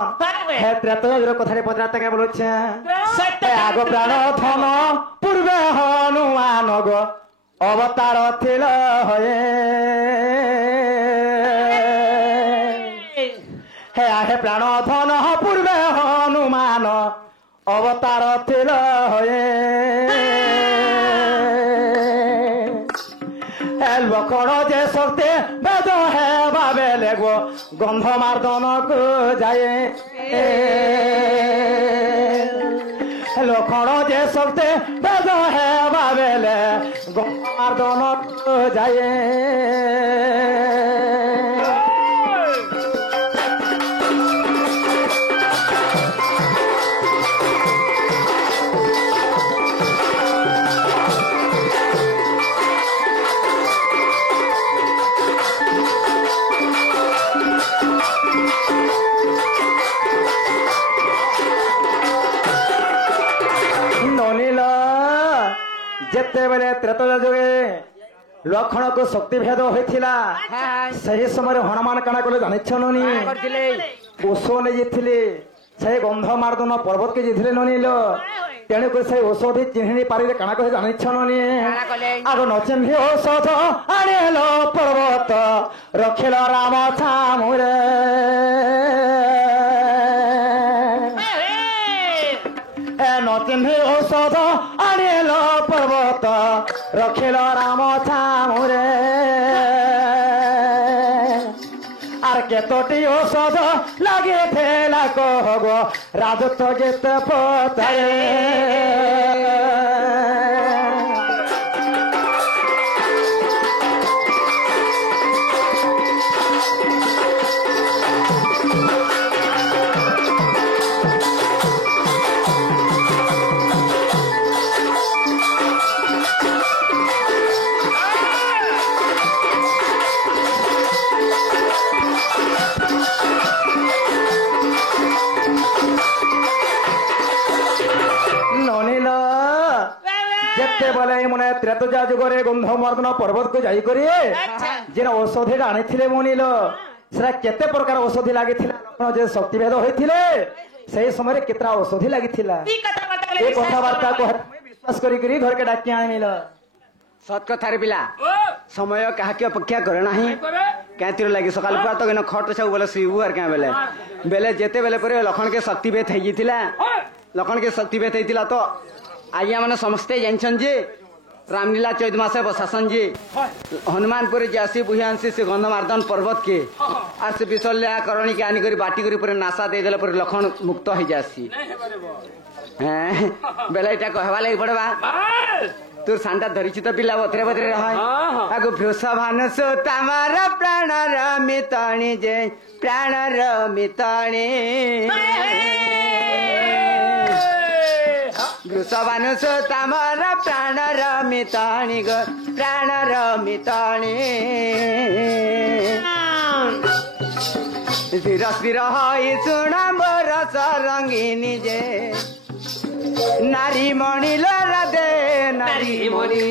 হে ত্রেতযুগের কথাটি পদরাতে কে বলছে আগ প্রাণ ধন পূর্বে হনুমান গো অবতার ছিল হয়ে হে আহে প্রাণ ধন পূর্বে হনুমান অবতার ছিল হয়ে লক্ষণ যে শক্তি বেদ হে বাবে লেগো গন্ধ মার্দনক যায় লক্ষণ যে শক্তি বেদ হে বাবে লে গন্ধ মার্দনক যায় যেতেবেলে ত্রেতযুগে যুগে লক্ষণ কো শক্তি ভেদ হয়েছিল সেই সময় হনুমান কানা কলে জানিছ ননি ওষ নেইছিলে সেই গন্ধ মার্দন পর্বত কে যেছিলে ননিল তেণুক সেই ঔষধি চিহ্নি পারিলে কানা কলে জানিছ ননি আর নচিহ্নি ঔষধ আনিল পর্বত রখিল রাম ছামুরে নচিহ্নি ঔষধ আনিল পর্বত রখিল রাম ছামুরে আর কেতটি ঔষধ লাগিয়েছিল কহব রাজত্ব গীত পতায়ে বলে মনে ত্রেতযা যুগরে গন্ধমর্দন পর্বত কু যাই করি যে ঔষধিটা আনিলে মনিল সেটা কেতে প্রকার ঔষধি লাগিছিল যে শক্তিভেদ হয়েছিল সেই সময় কেতটা ঔষধি লাগিছিল এই কথাবার্তা বিশ্বাস করি ঘরকে ডাকি আনিল সৎ কথার পিলা সময় কাহাকে অপেক্ষা করে না কেতির লাগি সকাল পুরা তো খট সব বলে শিবু আর কে বেলে বেলে যেতে বেলে পরে লক্ষণ কে শক্তিভেদ হয়ে গিয়েছিল লক্ষণ কে শক্তিভেদ হয়েছিল তো আজ্ঞা মানে সমস্তে জানছেন যে রামলীলা চৈত মাসে বসাसन যে হনুমানপুরে যে আসি বুহি আনছি সে গন্ধমার্দন পর্বত কে আর সে বিশল্যা করণী কে আনি করে বাটি করে পরে নাশা দিয়ে দেলে পরে লক্ষণ মুক্ত হয়ে যাসি হ্যাঁ বেলা এটা কহবা লাগি পড়বা তোর সান্টা ধরিছি তো পিলা বতরে বতরে হয় আগু বৃষভানুষ তামার প্রাণর মিতাণি যে প্রাণর মিতাণি বৃষভানুষ তামার প্রাণর মিতাণি গ প্রাণর মিতাণি ধীর স্থির হই শুণাম্বর রঙ্গিনী যে নারী মণি লদে নারী মণি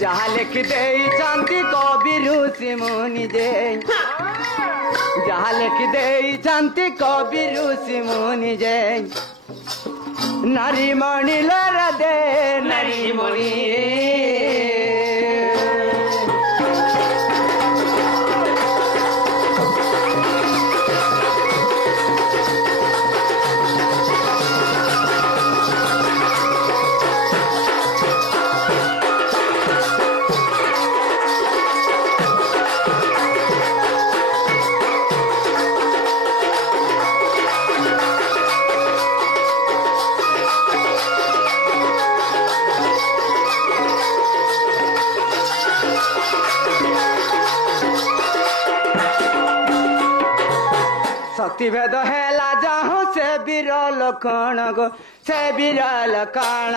যাহা লেখি ଦେଇଛନ୍ତି কবি ঋষি মুনি যে যাহা লেখি ଦେଇଛନ୍ତି কবি ঋষি মুনি যে নারী মণি লদে নারী মণি शक्तिभेद हेला जाहु से बिरल कण गो से बिरल कण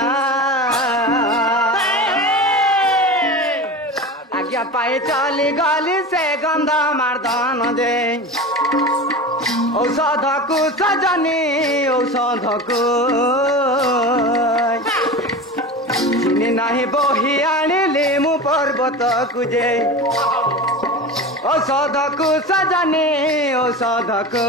आज्ञा पाई चली गली से गंध मार्दन दे औषध को सजनी औषध को चिनी नहीं बही आनिली मु पर्वत को जे ଔଷଧକୁ ସଜନି ଔଷଧକୁ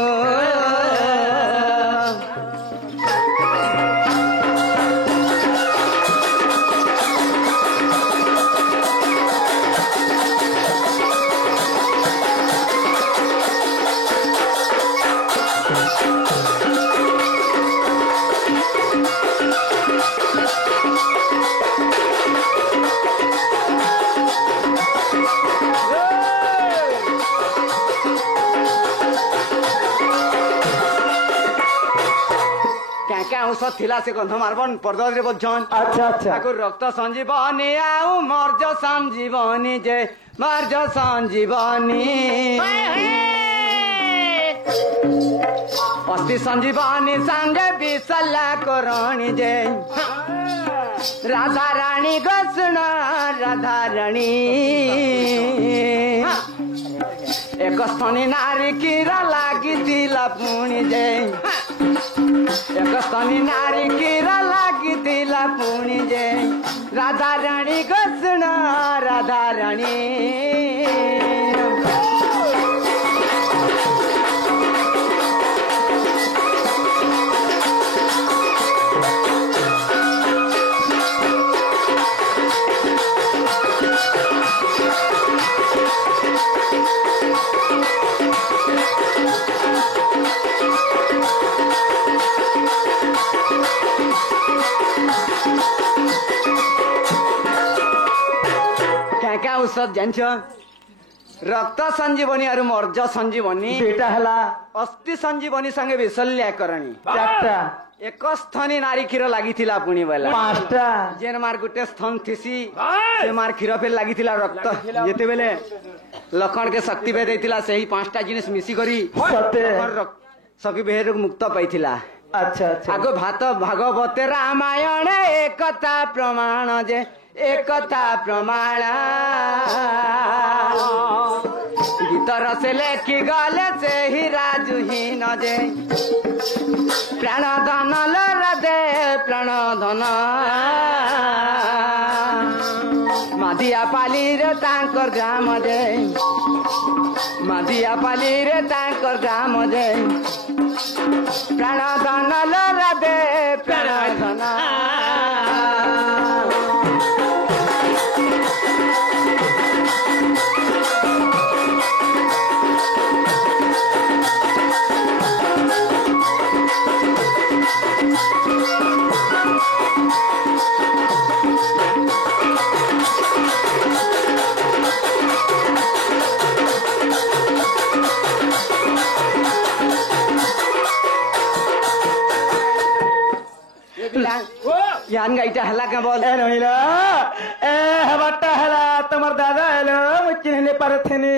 ଔଷଧ ଥିଲା ସେ ଗନ୍ଧ ମାରବନ ପର୍ଦରେ ବୋଝନ୍ ଆଚ୍ଛା ଆଚ୍ଛା ତାକୁ ରକ୍ତ ସଞ୍ଜୀବନୀ ଆଉ ମର୍ଜ ସଞ୍ଜୀବନୀ ଯେ ମର୍ଜ ସଞ୍ଜୀବନୀ ଅସ୍ଥି ସଞ୍ଜୀବନୀ ସାଙ୍ଗେ ବିସଲା କରଣୀ ଯେ ରାଧାରାଣୀ ଗୋଷଣ ରାଧାରାଣୀ ଏକ ସ୍ଥନୀ ନାରୀ କିରା ଲାଗିଥିଲା ପୁଣି ଯେ ଏକ ସ୍ଥନୀ ନାରୀ କିରା ଲାଗିଥିଲା ପୁଣି ଯେ ରାଧାରାଣୀ ଗୋଷଣ ରାଧାରାଣୀ ଔଷଧ ଜାଣିଛ ରକ୍ତ ସଞ୍ଜୀବନୀ ଆଉ ମର୍ଜ ସଞ୍ଜୀବନୀ ଦୁଇଟା ହେଲା ଅସ୍ଥି ସଞ୍ଜୀବନୀ ସାଙ୍ଗେ ବିଶଲ୍ୟାକରଣୀ ଚାରିଟା ଏକ ସ୍ଥନୀ ନାରୀ କ୍ଷୀର ଲାଗିଥିଲା ପୁଣି ବେଲା ପାଞ୍ଚଟା ଯେନ୍ ମାର ଗୋଟେ ସ୍ଥନ ଥିସି ସେ ମାର କ୍ଷୀର ଫେର ଲାଗିଥିଲା ରକ୍ତ ଯେତେବେଳେ ଲକ୍ଷ୍ମଣ କେ ଶକ୍ତି ବେ ଦେଇଥିଲା ସେହି ପାଞ୍ଚଟା ଜିନିଷ ମିଶିକରି ସତେ ସଖୀ ବେହରୁ ମୁକ୍ତ ପାଇଥିଲା ଆଚ୍ଛା ଆଚ୍ଛା ଆଗ ଭାତ ଭାଗବତ ରାମାୟଣ ଏକତା ପ୍ରମାଣ ଯେ एकता प्रमाण गीतर से लेखी गले से ही राजुहीन जे प्राण धन लदे प्राण धन माधिया पाली रे तांकर ग्राम जे माधिया पाली रे तांकर ग्राम जे प्राण धन लदे प्राण धन यान गाइटा हला के बोल ए नहिला ए हबट्टा हला तमर दादा हेलो मुचिने परथेनी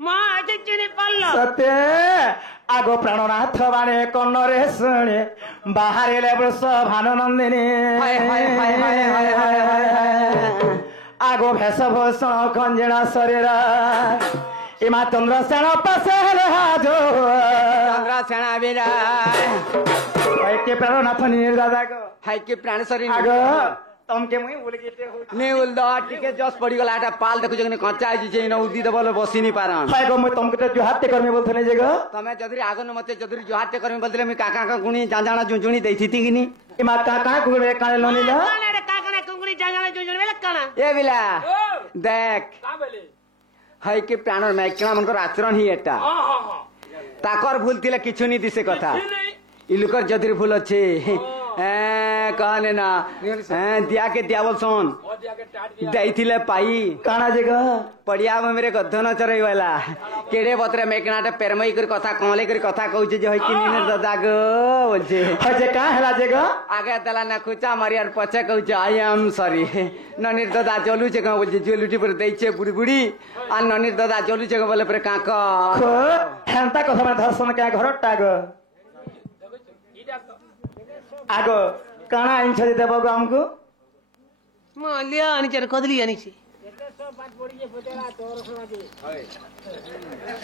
मां आज चिनी पल्ला सत्य आगो प्राणनाथ बाणे कन्नरे शुणे बाहर बृष भानुनंदिनी हाय हाय हाय हाय हाय हाय हाय आगो भेषभूषण खंजणा शरीर इमा चंद्रसेन पसेल हाजो चंद्रसेन विराय के प्राणनाथ नी दादा को हाय के प्राण शरीर आगो तमके मुई बोले केते हो ने उल द टिके जस पड़ी गला आटा पाल देखु जने कच्चा जी जे न उदी दबल बसी नी पारन हाय गो मैं तमके जो हाथ करमे बोलथने जे गो तमे जदरी आगो न मते जदरी जो हाथ करमे बोलतले मी काका का गुणी जांजाना जुजुणी देथि किनी इमा काका गुणे काले लोनीला काने काका कुंगड़ी जाना जुजुण वेला काना ए बिला देख का बोले हाय के प्राण मैकना मनकर आचरण ही एटा ताकर भूल थिले किछु नी दिसे कथा इलुकर जदरी भूल अच्छे कहने ना दिया के दियावल सोन दैथिले पाई काना जगह पड़िया में मेरे गधन चरई वाला केड़े बतरे मेकनाटे पेरमई कर कथा कमले कर कथा कहूचे जे होय कि निने दादा गो बोलछे हजे का हला जगह आगे तला ना खुचा मारियार पछे कहूचे आई एम सॉरी ननिर दादा चलू छे का बोलछे ज्वेलरी पर दैछे बुड़ी बुड़ी आ ननिर दादा चलू छे बोले पर काका खो हेंता कथा में धर्षण का घर टाग आगो काना इंछ देबो गो हमको मालिया आनी चर कदली आनी छी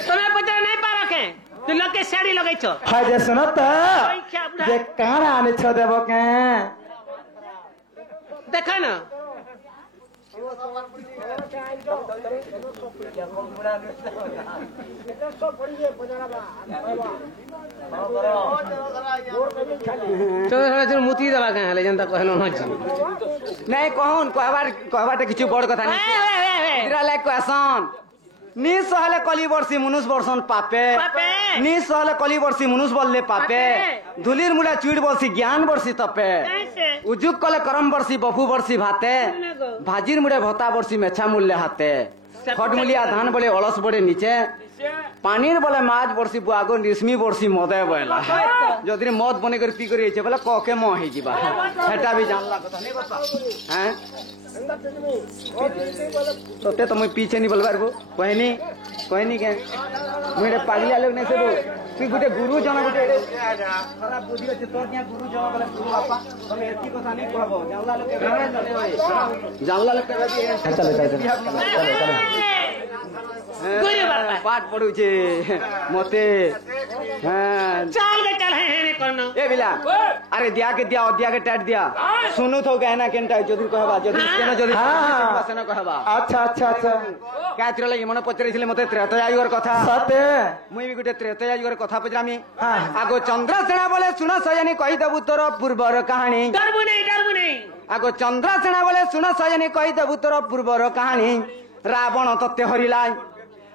तमे पता नहीं पा रखे तू लोग के साड़ी लगाई छो हाय जे सुनो त जे काना आनी छ देबो के देखा ना ମୁତି ଦେଲା କାଁ ହେଲେ ଯେନ୍ତା କହିଲ ନାଇଁ କହୁନ୍ କହିବାଟା କିଛି ବଡ କଥା ନାଇଁ କହସନ୍ ନିଃସହଲେ କଲି ବର୍ଷି ମନୁଷ ବର୍ଷନ୍ ପାପେ ନିଃସହଲେ କଲି ବର୍ଷି ମନୁଷ ବଲଲେ ପାପେ ଧୁଲିର ମୁଲା ଚୁଇଡ ବର୍ଷି ଜ୍ଞାନ ବର୍ଷି ତପେ ଉଜୁକ କଲେ କରମ ବର୍ଷି ବଫୁ ବର୍ଷି ଭାତେ ଭାଜିର ମୁଡେ ଭତା ବର୍ଷି মেছা মূল্যে হাতে খটমুলিয়া ধান বলে অলস বড়ে নিচে পানির বলে মাছ বর্ষি বুয়াগো রেশমি বর্ষি মদে বয়লা যদি মদ বনে করে পি করে বলে ককে ম হয়ে যা সেটা भी जानला কথা नहीं बापा हैं तोते तो मैं पीछे नहीं बोलबार को कहनी के मुझे पागलिया लोग नहीं से तू गुटे गुरु जन गुटे खराब बुद्धि अछि तो क्या गुरु जन बोले गुरु बापा तुम एती কথা नहीं कहबो जानला लोग के जानला लोग के चलो पाठ पढ़ू छे मते चाल के चल है करना ए बिला अरे दिया के टाट दिया सुनु तो कहना केनटा जदी कहबा जदी केना जदी भाषण कहबा अच्छा अच्छा अच्छा कातिर लागि मन पचरिथिले मते त्रेतया युगर कथा सते मुई भी गुटे त्रेतया युगर कथा पचरामी आगो चंद्रसेना बोले सुन सजनी कहि देबु तोर पूर्वर कहानी डरबु नहीं आगो चंद्रसेना बोले सुन सजनी कहि देबु तोर पूर्वर कहानी रावण तत्ते हरिलाई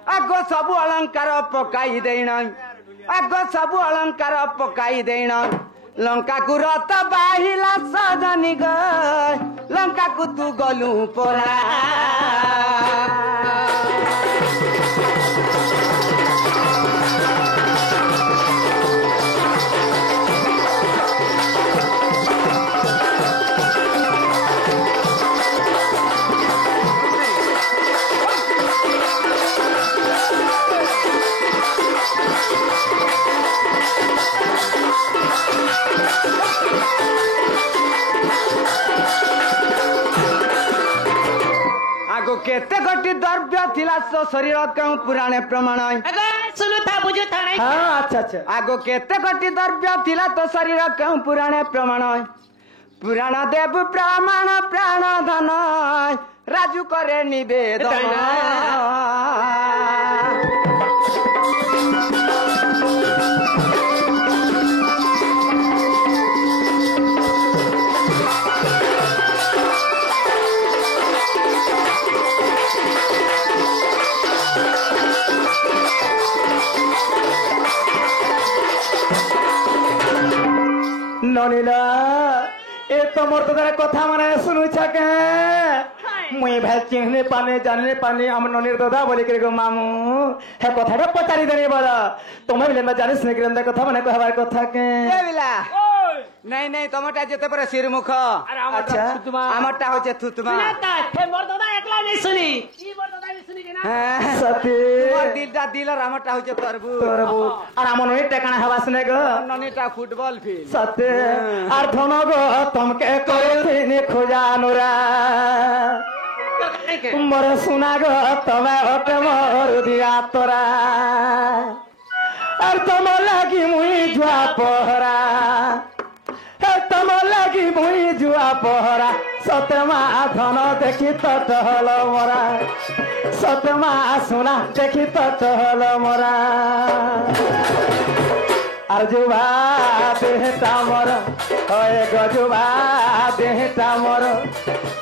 आगो सबु अलंकार पकाई देना आगो सबु अलंकार पकाई देना लंका को रत बाहिला सजनी ग लंका को तू गलू पोरा आगो केते गटी द्रव्य थिला सो शरीर कं पुराणे प्रमाण सुनो था बुझो था नहीं हाँ अच्छा अच्छा आगो केते गटी द्रव्य थिला तो शरीर कं पुराणे प्रमाण पुराण देव प्रमाण प्राण धन राजू करे निवेदन ननीला ए तमर तो कथा माने सुनु छके मुई भाई चिन्हने पाने जानने पाने हम ननीर दादा बोले के गो मामू हे कथाटा पचारि देनी बड़ा तुम बिले ना जानिस ने के कथा माने कहबार कथा के ए बिला नहीं तमटा जेते पर सिर मुख अच्छा आमटा होचे थुतमा हे मोर दादा एकला नहीं सुनी ई मोर दादा नहीं सुनी के ना सती मोर दिल आमटा होचे तरबू और हम ननी टेकाना हवास ने गो ननीटा फुटबॉल फील्ड सते और धनो गो तुमके करे थिने खोजा अनुरा मोर सुना गो तमे ओटे मोर दिया तोरा और तुम लगी मुई जुआ पहरा तुम लगी मुई जुआ पहरा सतमा धन देखी तटहल मोरा सतमा सुना देखी तटहल मोरा और जुबा देहता मोर ओए गजुबा देहता मोर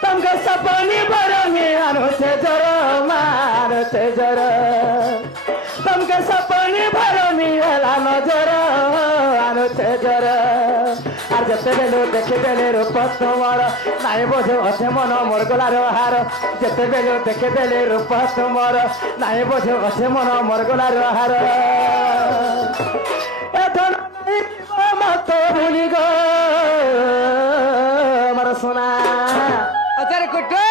तुमको सपनी बरमी अनुचे जर मानुचे जर तुमको सपनी बरमी एला नजर अनुचे जर और जते बेलू देखी देले रूप तुमर नाई बोझे अछे मन मोर गलार हार जते बेलू देखी देले रूप तुमर नाई बोझे अछे मन मोर गलार हार मत भूली गो मर सुना अचार कुटो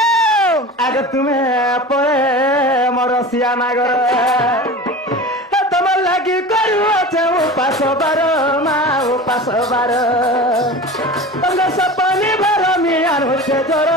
आगे तुम्हें पड़े मोर सिया नागर तुम लगी करू उपास बार माँ उपास बार तुम सपनी भर मी अनुचे जर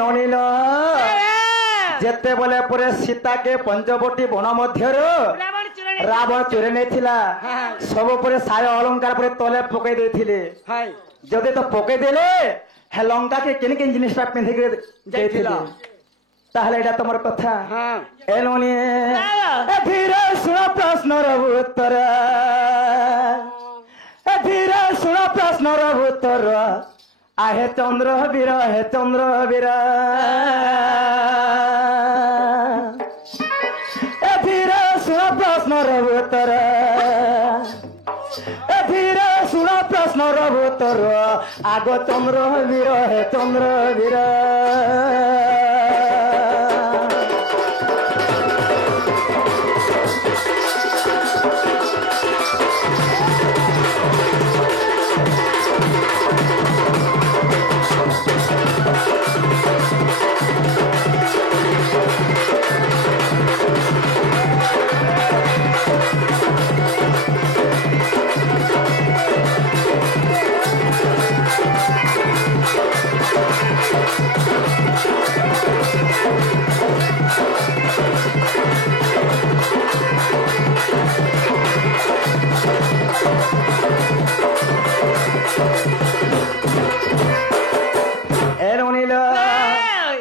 ନଣିଲ ଯେତେବେଳେ ପରେ ସୀତାକେ ପଞ୍ଚବଟୀ ବନ ମଧ୍ୟରୁ ରାବଣ ଚୋରି ନେଇଥିଲା ସବୁ ପରେ ସାୟ ଅଳଙ୍କାର ପରେ ତଳେ ପକେଇ ଦେଇଥିଲେ ହାଇ ଯଦି ତ ପକେଇ ଦେଲେ ହେ ଲଙ୍କାକେ କିନ କିନ ଜିନିଷଟା ପିନ୍ଧିକି ଯାଇଥିଲା ତାହେଲେ ଏଇଟା ତମର କଥା ହଁ ଏଲୁନି ଧୀରେ ଶୁଣ ପ୍ରଶ୍ନର ଉତ୍ତର ଧୀରେ ଶୁଣ ପ୍ରଶ୍ନର ଉତ୍ତର ଆହେ ଚନ୍ଦ୍ର ବୀର ହେ ଚନ୍ଦ୍ର ବୀର ଧୀରେ ଶୁଣ ପ୍ରଶ୍ନର ଉତ୍ତର ଧୀରେ ଶୁଣ ପ୍ରଶ୍ନର ଉତ୍ତର ଆଗ ଚନ୍ଦ୍ର ବୀର ହେ ଚନ୍ଦ୍ର ବୀର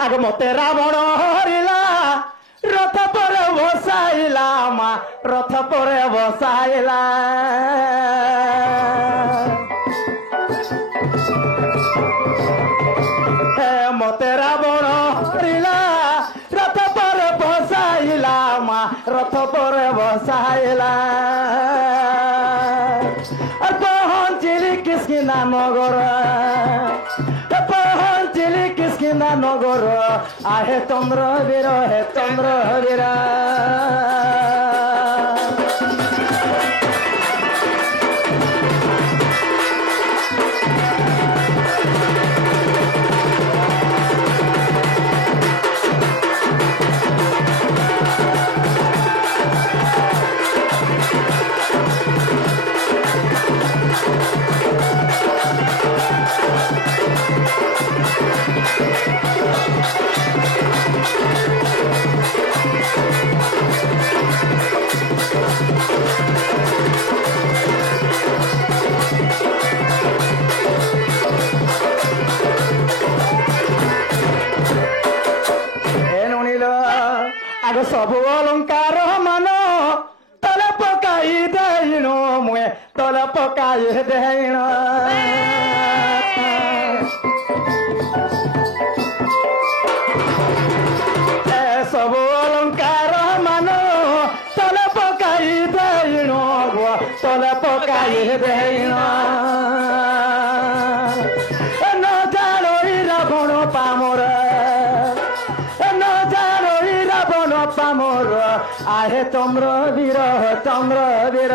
আগ মতে রাবণ হরিলা রথ পরে বসাইলা মা রথ পরে বসাইলা মতে রাবণ হরিলা রথ পরে বসাইলা মা রথ পরে বসাইলা আর পহঞ্চিলি কিসকিনা নগর পহঞ্চিলি কিসকিনা নগর আহে চন্দ্র বীর হে চন্দ্র বীর আগ সবু অলঙ্কার মান তলে পকাই দেইণ মুয়ে তলে পকাই দেইণ সবু অলঙ্কার মান তলে পকাই দেইণ তলে পকাই দেইণ ন জানোই রাবণ পামর পামর আহে চন্দ্র বীর চন্দ্র বীর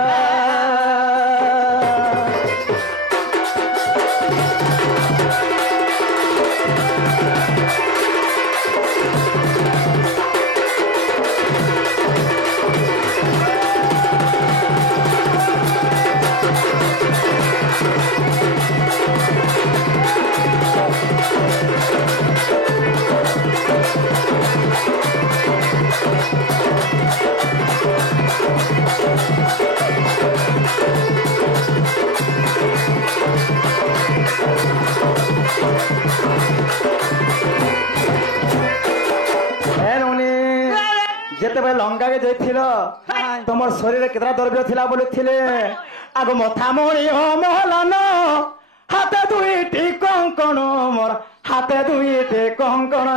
যেতেবেলে লঙ্কাকে যাইছিল তোমার শরীরে কেতটা দ্রব্য ଥିଲା বলেছিলে আগ মথামণি মহলান হাতে দুইটি কঙ্কণ মোর হাতে দুইটি কঙ্কণ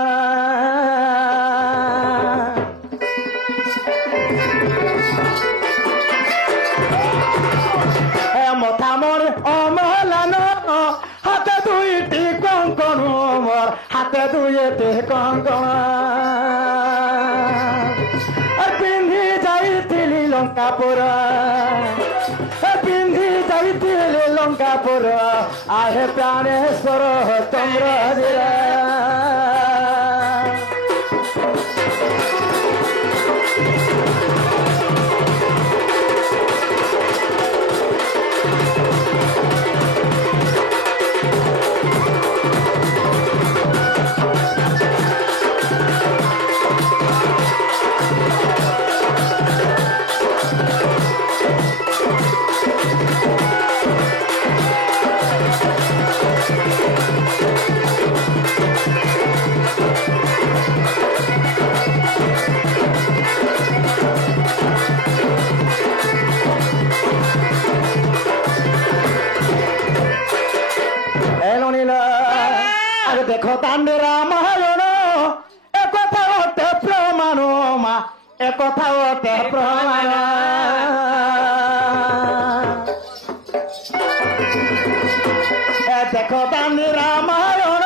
মথামণি মহলান হাতে দুইটি কঙ্কণ মোর হাতে দুইটি কঙ্কণ পিন্ধি যাইଥିଲି লঙ্কাপুর পিন্ধি যাইଥିଲି লঙ্কাপুর আহে প্রাণেশ্বর চন্দ্র বীরা শুনিলা আগে দেখো তান্ডে রামায়ণ একথা ওতে প্রমাণ মা একথা ওতে প্রমাণ দেখো তান্ডে রামায়ণ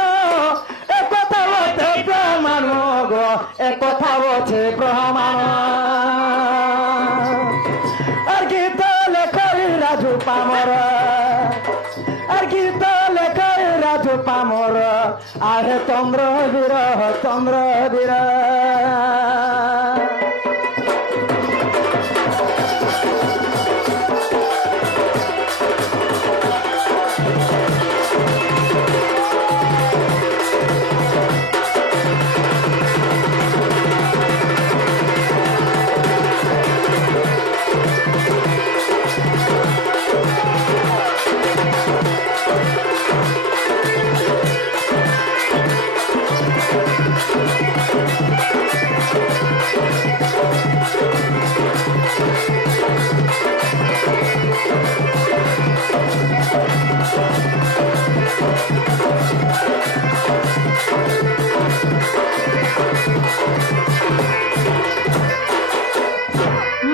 একথা ওতে প্রমাণ গো একথা ওতে প্রমাণ আর গীত লেখাই রাজু পামর আর গীত লেখাই রাজু পামর আহে চন্দ্র বীর চন্দ্র বীর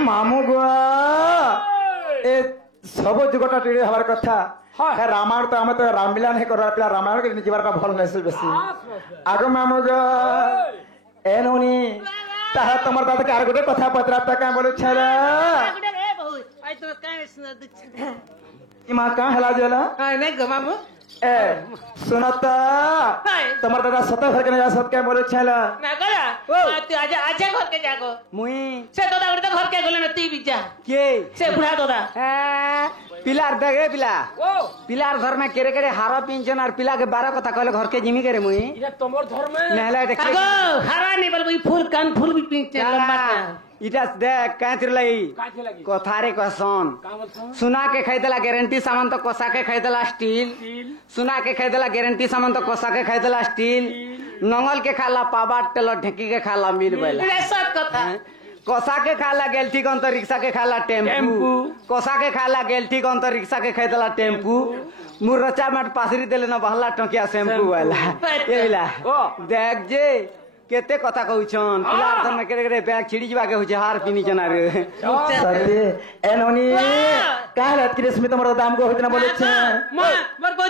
মামু গোয়া এ সব যুগটা টিড়ি হবার কথা হ্যাঁ রামায়ণ তো আমি তো রামলীলা নাই করার পিলা রামায়ণ করে যাবারটা ভাল নাইছে বেশি আগ মামু গো এ ননি তাহা তোমার দাদাকে আর গোটে কথা পত্রাপ্তা কাঁ বলে ছাড়া মা কাঁ হেলা জেলা নাই গো মামু এ सुनता তোমার দাদা সত ঘর के जा सत के बोले छला না গলা তুই আজা ঘর কে যাগো মুই সে তোদা উড়তে ঘর কে গলে না তুই বিজা কে সে বুড়া তোদা पिलार देखे पिला पिलार घर में केरे केरे हारा पिंचन और पिला के 12 কথা कहले घर के जिमी करे मुई এটা তোমার ধর্মে नहला देखे আগো হারা নি বল ওই ফুল কান ফুল বি পিংতে লম্বা इटा देख कातिर लई কাছে লাগি কথারে कहसन का बोलছো सुना के खैदला गारंटी सामान तो कोसा के खैदला स्टील सुना के खैदला गारंटी सामान तो कोसा के खैदला स्टील नंगल के खाला पावा टेलो ढेकी के खाला मिल बैला रे सत কথা कोसा के खाला गेलठी कौन तो रिक्शा के खाला टेम्पू कोसा के खाला गेलठी कौन तो रिक्शा के खैदला टेम्पू मुरचा मट पासरी देले न बहला टंकिया शैम्पू वाला ये बिला देख जे केते কথা কইছন পিলার ধর্মে কেরে কেরে ব্যাগ ছিড়ি যাবা কে হচ্ছে হার পিনি জনা রে সত্যি এ ননি কাল রাত কি স্মিত তোমার দাম গো হইতে না বলেছে মা মোর বই